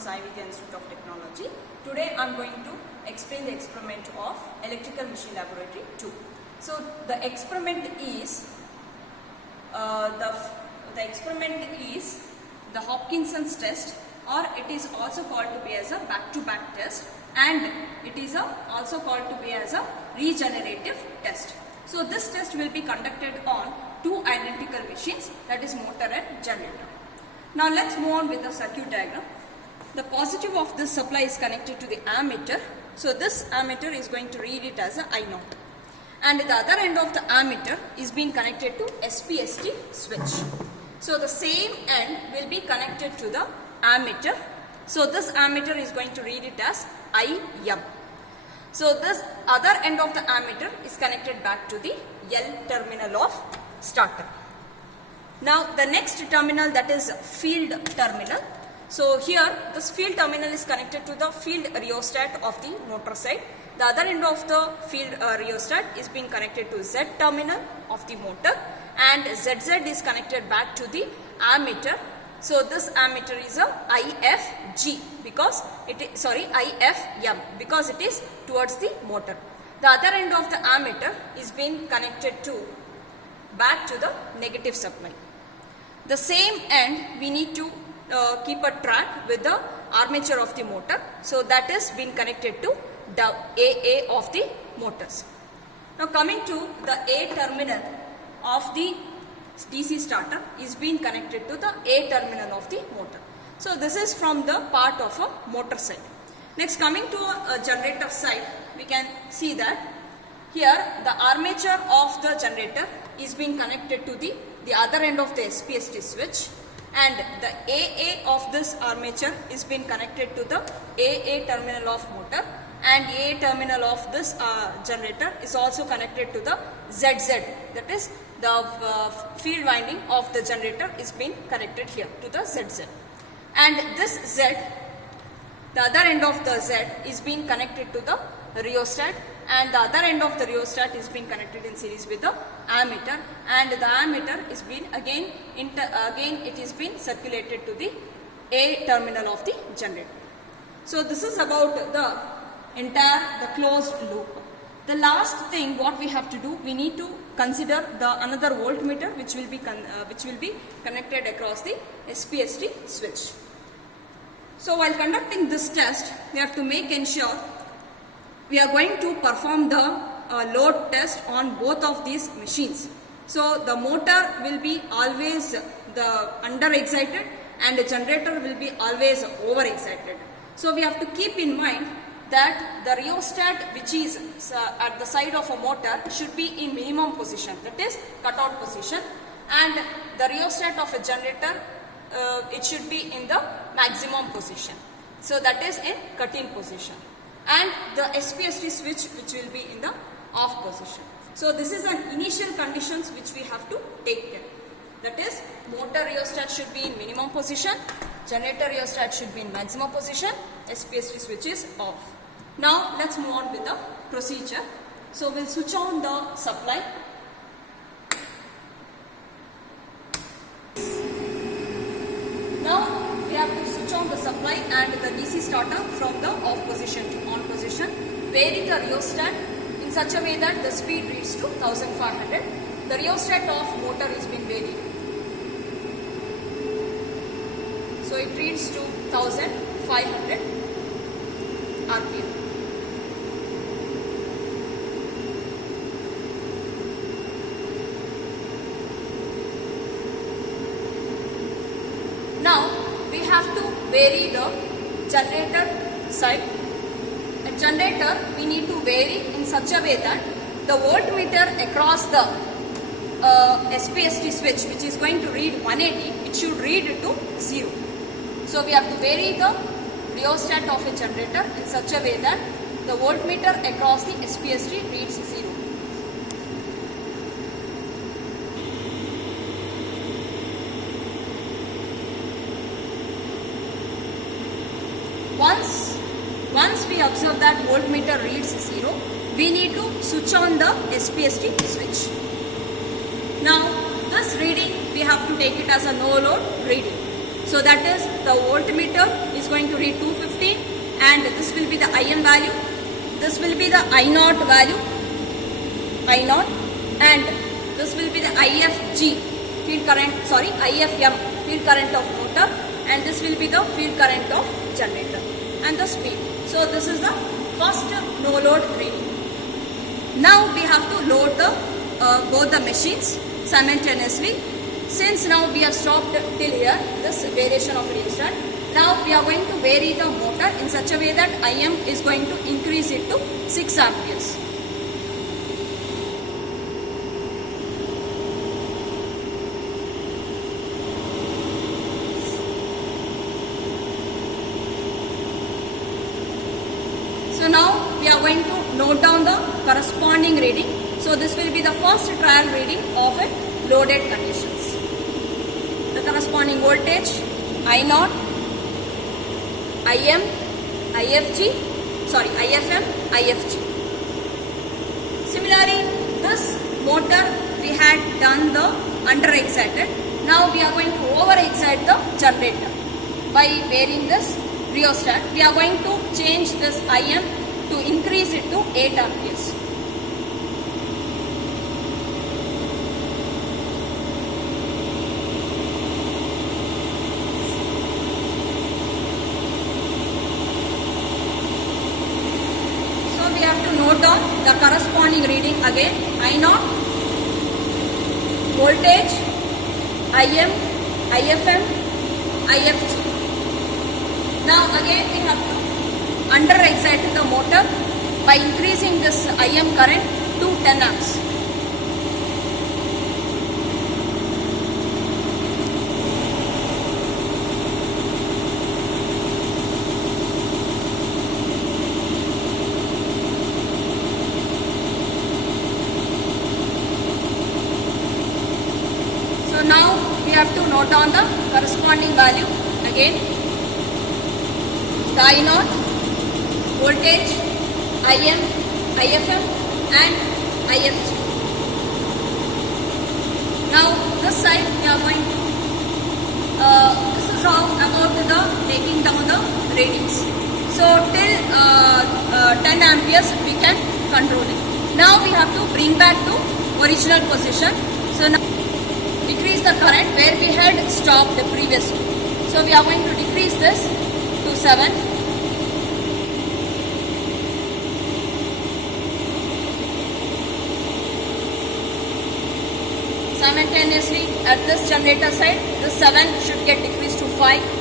Sai Vidya Institute of Technology. Today I am going to explain the experiment of Electrical Machine Laboratory 2. So the experiment is the Hopkinson's test, or it is also called to be as a back-to-back test, and it is also called to be as a regenerative test. So this test will be conducted on two identical machines, that is motor and generator. Now let's move on with the circuit diagram. The positive of this supply is connected to the ammeter. So this ammeter is going to read it as a I0. And the other end of the ammeter is being connected to SPST switch. So the same end will be connected to the ammeter. So this ammeter is going to read it as IM. So this other end of the ammeter is connected back to the L terminal of starter. Now the next terminal, that is field terminal. So here this field terminal is connected to the field rheostat of the motor side. The other end of the field rheostat is being connected to Z terminal of the motor, and ZZ is connected back to the ammeter. So this ammeter is a IFG because it is, IFM because it is towards the motor. The other end of the ammeter is being connected to back to the negative supply. The same end we need to keep a track with the armature of the motor. So that is being connected to the AA of the motors. Now coming to the A terminal of the DC starter is being connected to the A terminal of the motor. So this is from the part of a motor side. Next, coming to a generator side, we can see that here the armature of the generator is being connected to the other end of the SPST switch, and the AA of this armature is being connected to the AA terminal of motor, and AA terminal of this generator is also connected to the ZZ, that is the field winding of the generator is being connected here to the ZZ. And this Z, the other end of the Z is being connected to the rheostat, and the other end of the rheostat is being connected in series with the ammeter, and the ammeter is being again it is being circulated to the A terminal of the generator. So this is about the closed loop. The last thing what we have to do, we need to consider the another voltmeter which will be connected across the SPST switch. So while conducting this test, we have to ensure we are going to perform the load test on both of these machines. So the motor will be always the under excited, and the generator will be always over excited. So we have to keep in mind that the rheostat which is at the side of a motor should be in minimum position, that is cutout position, and the rheostat of a generator it should be in the maximum position, so that is in cut-in position, and the SPST switch which will be in the off position. So this is an initial conditions which we have to take care. That is, motor rheostat should be in minimum position, generator rheostat should be in maximum position, SPST switch is off. Now let's move on with the procedure. So we'll switch on the supply. Now we have to switch on the supply and the DC starter from the off position to on position, varying the rheostat in such a way that the speed reads to 1500. The rheostat of motor is being varied. So it reads to 1500 RPM. Now we have to vary the generator side. A generator we need to vary in such a way that the voltmeter across the SPST switch, which is going to read 180, it should read to 0. So we have to vary the rheostat of a generator in such a way that the voltmeter across the SPST reads 0. Once we observe that voltmeter reads 0, we need to switch on the SPST switch. Now this reading we have to take it as a no load reading. So that is the voltmeter is going to read 215 and this will be the IM value. This will be the I0 value, I0, and this will be the IFG, field current, IFM, field current of motor, and this will be the field current of generator and the speed. So this is the first no load reading. Now we have to load the both the machines simultaneously. Since now we have stopped till here, this variation of rheostat. Now we are going to vary the motor in such a way that IM is going to increase it to 6 amperes. So now we are going to note down the corresponding reading. So this will be the first trial reading of a loaded conditions. The corresponding voltage I0, IM, IFM, IFG. Similarly, this motor we had done the under excited. Now we are going to over excite the generator by varying this rheostat. We are going to change this IM to increase it to 8 amperes. We have to note down the corresponding reading again. I0, voltage, IM, IFM, IFG. Now again we have to under excite the motor by increasing this IM current to 10 amps. So now we have to note down the corresponding value again. The I0, voltage, IM, IFM and IFG. Now this side we are going to, this is how about the taking down the readings. So till 10 amperes we can control it. Now we have to bring back to original position. So now decrease the current where we had stopped previously. So we are going to decrease this to 7. Simultaneously at this generator side, this 7 should get decreased to 5.